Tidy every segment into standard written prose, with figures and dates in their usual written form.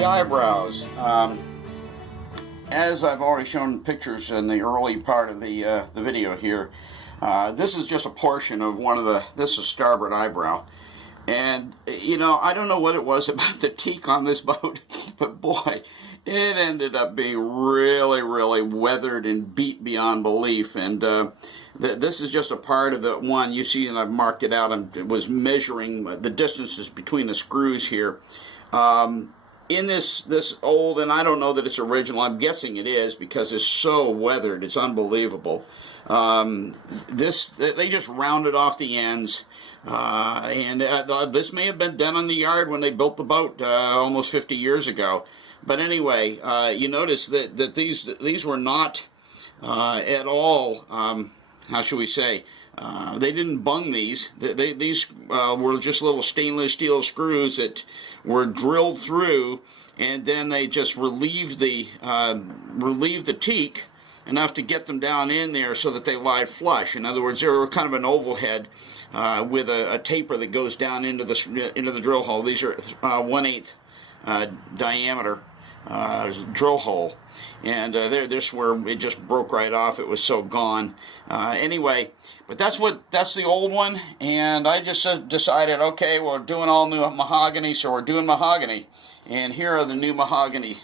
the eyebrows. As I've already shown pictures in the early part of the video here, this is just a portion of this is starboard eyebrow. And, you know, I don't know what it was about the teak on this boat, but boy, it ended up being really, really weathered and beat beyond belief. And this is just a part of the one. You see, and I've marked it out and was measuring the distances between the screws here. In this old, and I don't know that it's original, I'm guessing it is because it's so weathered, it's unbelievable. They just rounded off the ends. This may have been done on the yard when they built the boat almost 50 years ago. But anyway, you notice that these were not at all, how should we say, they didn't bung these. These were just little stainless steel screws that were drilled through, and then they just relieved the teak enough to get them down in there so that they lie flush. In other words, they were kind of an oval head with a taper that goes down into the drill hole. These are 1/8 diameter drill hole, and this where it just broke right off. It was so gone. Anyway, but that's the old one, and I just decided, okay, we're doing all new mahogany, so we're doing mahogany, and here are the new mahogany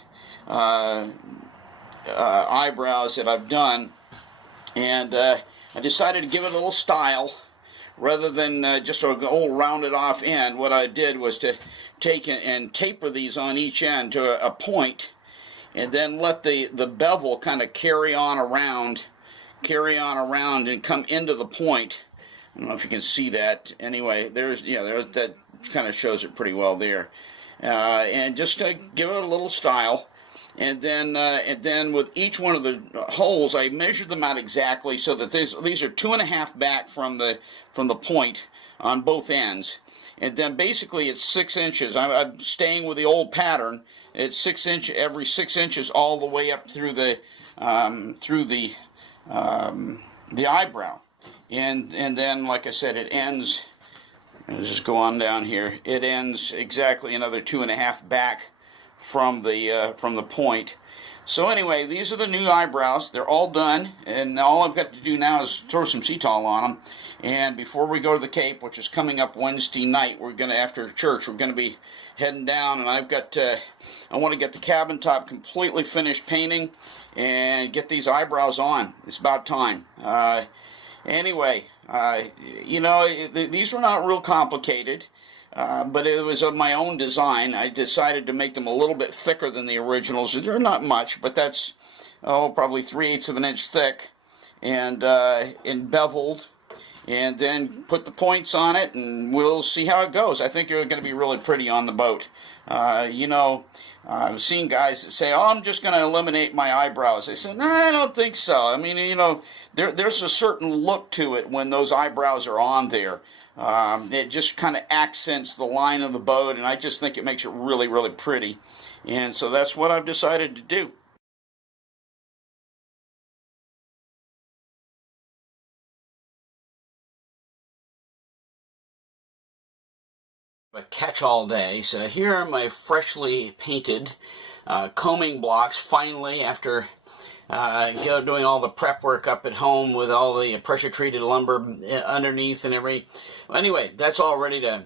eyebrows that I've done, and I decided to give it a little style rather than just an old rounded off end. What I did was to take and taper these on each end to a point, and then let the bevel kind of carry on around and come into the point. I don't know if you can see that. Anyway, that kind of shows it pretty well there, and just to give it a little style. And then with each one of the holes, I measured them out exactly so that these are 2.5 back from the point on both ends. And then basically it's 6 inches. I'm staying with the old pattern. It's 6 inch every 6 inches all the way up through the eyebrow. And then, like I said, it ends. Let's just go on down here. It ends exactly another 2.5 back from the point. So anyway, these are the new eyebrows. They're all done, and all I've got to do now is throw some Cetal on them. And before we go to the Cape, which is coming up Wednesday night, after church, we're gonna be heading down, and I want to get the cabin top completely finished painting and get these eyebrows on. It's about time. Anyway, you know, these were not real complicated. But it was of my own design. I decided to make them a little bit thicker than the originals. They're not much, but that's probably 3/8 of an inch thick, and beveled, and then put the points on it, and we'll see how it goes. I think they're going to be really pretty on the boat. You know, I've seen guys that say, "Oh, I'm just going to eliminate my eyebrows." I said, "No, I don't think so." I mean, you know, there's a certain look to it when those eyebrows are on there. It just kind of accents the line of the boat, and I just think it makes it really, really pretty. And so that's what I've decided to do. A catch-all day. So here are my freshly painted coaming blocks, finally, after doing all the prep work up at home with all the pressure-treated lumber underneath and everything. Anyway, that's all ready to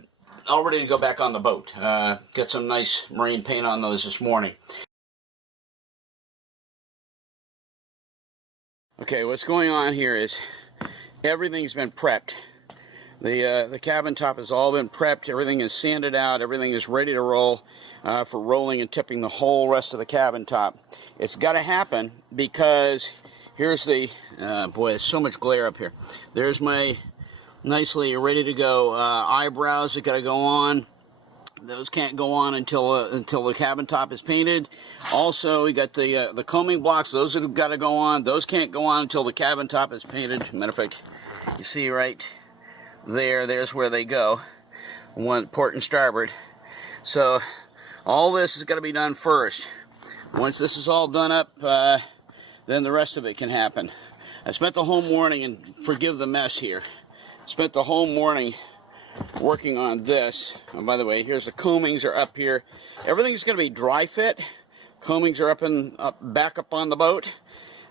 go back on the boat. Got some nice marine paint on those this morning. Okay, what's going on here is everything's been prepped. The cabin top has all been prepped. Everything is sanded out. Everything is ready to roll for rolling and tipping the whole rest of the cabin top. It's got to happen because here's the boy, there's so much glare up here. There's my nicely ready to go eyebrows that got to go on. Those can't go on until the cabin top is painted. Also, we got the coaming blocks. Those have got to go on. Those can't go on until the cabin top is painted. Matter of fact, you see right there's where they go. One port and starboard. So all this has got to be done first. Once this is all done up, then the rest of it can happen. I spent the whole morning, and forgive the mess here, spent the whole morning working on this. And by the way, here's the coamings are up here. Everything's going to be dry fit. Coamings are back up on the boat.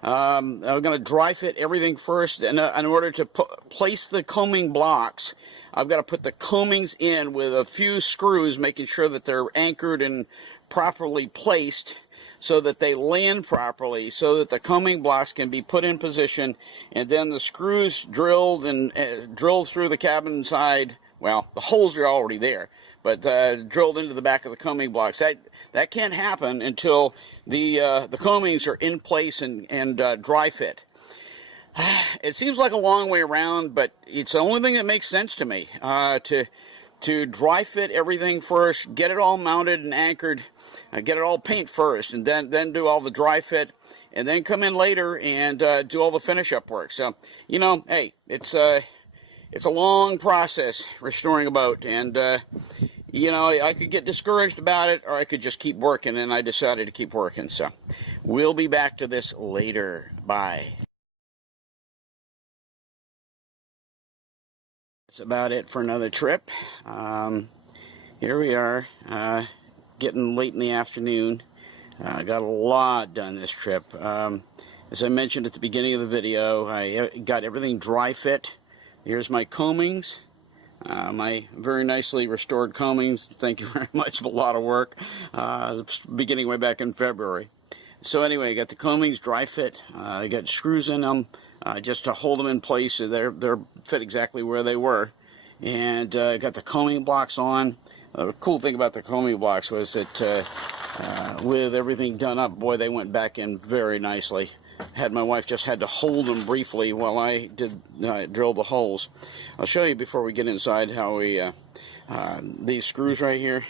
I'm going to dry fit everything first, and in order to place the coaming blocks, I've got to put the coamings in with a few screws, making sure that they're anchored and properly placed so that they land properly, so that the coaming blocks can be put in position, and then the screws drilled and drilled through the cabin side. Well, the holes are already there, but drilled into the back of the coaming blocks. That can't happen until the coamings are in place and dry fit. It seems like a long way around, but it's the only thing that makes sense to me. To dry fit everything first, get it all mounted and anchored, get it all paint first, and then do all the dry fit, and then come in later and do all the finish up work. So, you know, hey, it's a long process restoring a boat, and you know, I could get discouraged about it, or I could just keep working, and I decided to keep working. So we'll be back to this later. Bye. That's about it for another trip. Here we are, getting late in the afternoon. Got a lot done this trip. As I mentioned at the beginning of the video, I got everything dry fit. Here's my coamings. My very nicely restored coamings. Thank you very much. A lot of work. Beginning way back in February. So anyway, I got the coamings dry fit. I got screws in them just to hold them in place so they're fit exactly where they were. And got the coaming blocks on. The cool thing about the coaming blocks was that with everything done up, boy, they went back in very nicely. My wife just had to hold them briefly while I did drill the holes. I'll show you before we get inside how we these screws right here.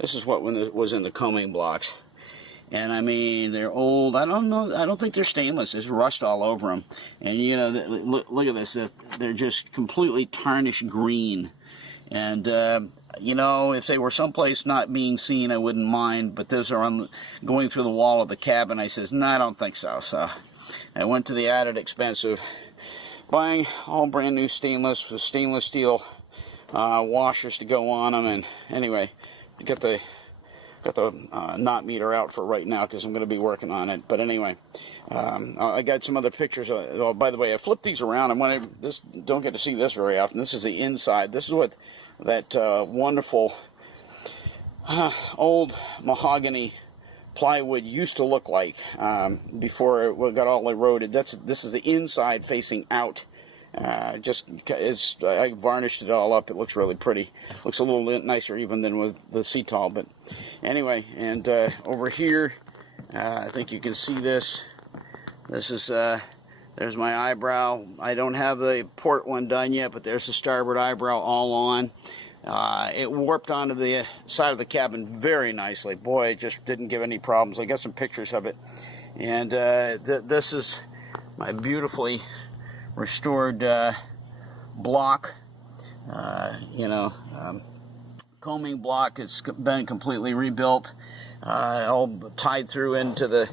This is what was in the coaming blocks, and I mean they're old. I don't think they're stainless. There's rust all over them, and you know, look at this. They're just completely tarnished green. And you know, if they were someplace not being seen, I wouldn't mind, but those are going through the wall of the cabin. I says, no, I don't think so. So I went to the added expense of buying all brand new stainless with stainless steel washers to go on them. And anyway, got the knot meter out for right now because I'm going to be working on it. But anyway, I got some other pictures. Oh, by the way, I flipped these around. Don't get to see this very often. This is the inside. This is what that wonderful old mahogany plywood used to look like before it got all eroded. This is the inside facing out. I varnished it all up. It looks really pretty. Looks a little bit nicer even than with the Cetal. But anyway, and over here, I think you can see this. This is there's my eyebrow. I don't have the port one done yet, but there's the starboard eyebrow all on. It warped onto the side of the cabin very nicely. Boy, it just didn't give any problems. I got some pictures of it. And this is my beautifully restored block. Coaming block. It's been completely rebuilt. All tied through into the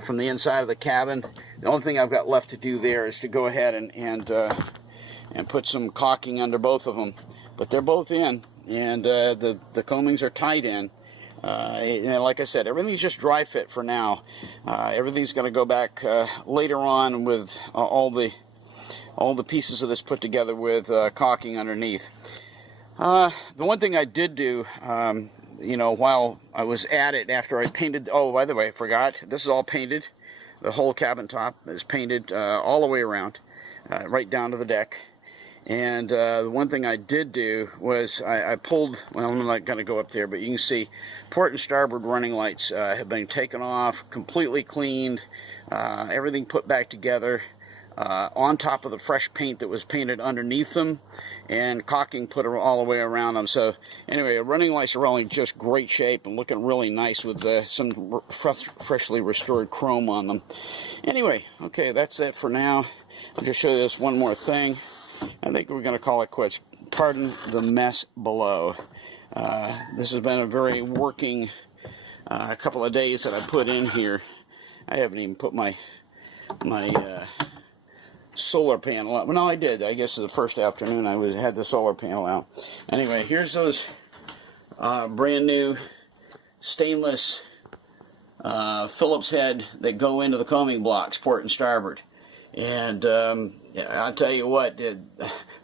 from the inside of the cabin. The only thing I've got left to do there is to go ahead and put some caulking under both of them. But they're both in, and the coamings are tied in. And like I said, everything's just dry fit for now. Everything's going to go back later on with all the pieces of this put together with caulking underneath. The one thing I did do, while I was at it after I painted, oh, by the way, I forgot, this is all painted. The whole cabin top is painted all the way around, right down to the deck. And the one thing I did do was I pulled, well, I'm not going to go up there, but you can see port and starboard running lights have been taken off, completely cleaned, everything put back together. On top of the fresh paint that was painted underneath them, and caulking put all the way around them. So anyway, running lights are all in just great shape and looking really nice with some freshly restored chrome on them. Anyway, okay, that's it for now. I'll just show you this one more thing. I think we're going to call it quits. Pardon the mess below. This has been a very working couple of days that I put in here. I haven't even put my solar panel out. Well, no, I did. I guess the first afternoon I had the solar panel out. Anyway, here's those brand new stainless Phillips head that go into the coaming blocks, port and starboard. And I'll tell you what, it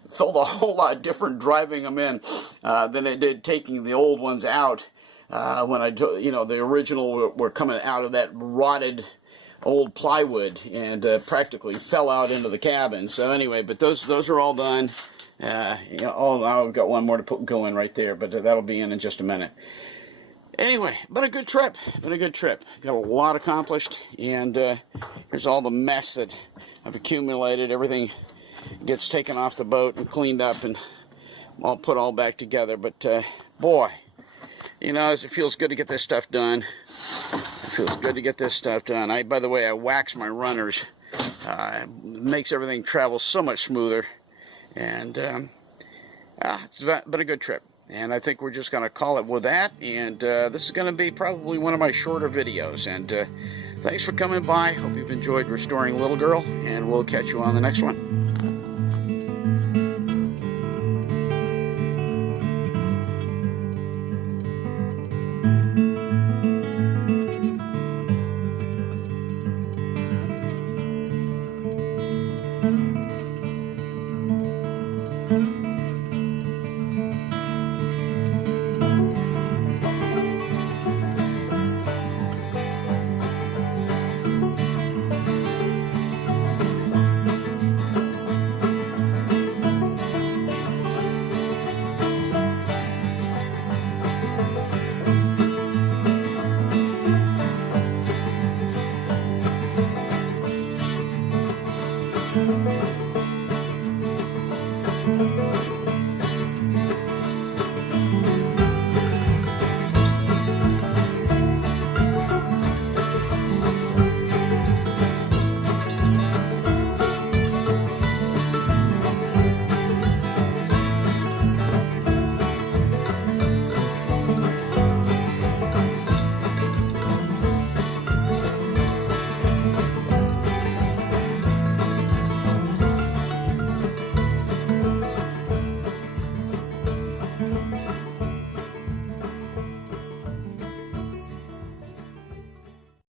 felt a whole lot different driving them in than it did taking the old ones out. When the original were coming out of that rotted old plywood and practically fell out into the cabin. So anyway, but those are all done. I've got one more to go in right there, but that'll be in just a minute. Anyway, been a good trip. Got a lot accomplished, and here's all the mess that I've accumulated. Everything gets taken off the boat and cleaned up and all put all back together. But boy, it feels good to get this stuff done. By the way, I wax my runners. It makes everything travel so much smoother. And it's been a good trip. And I think we're just going to call it with that. And this is going to be probably one of my shorter videos. And thanks for coming by. Hope you've enjoyed restoring Little Girl. And we'll catch you on the next one.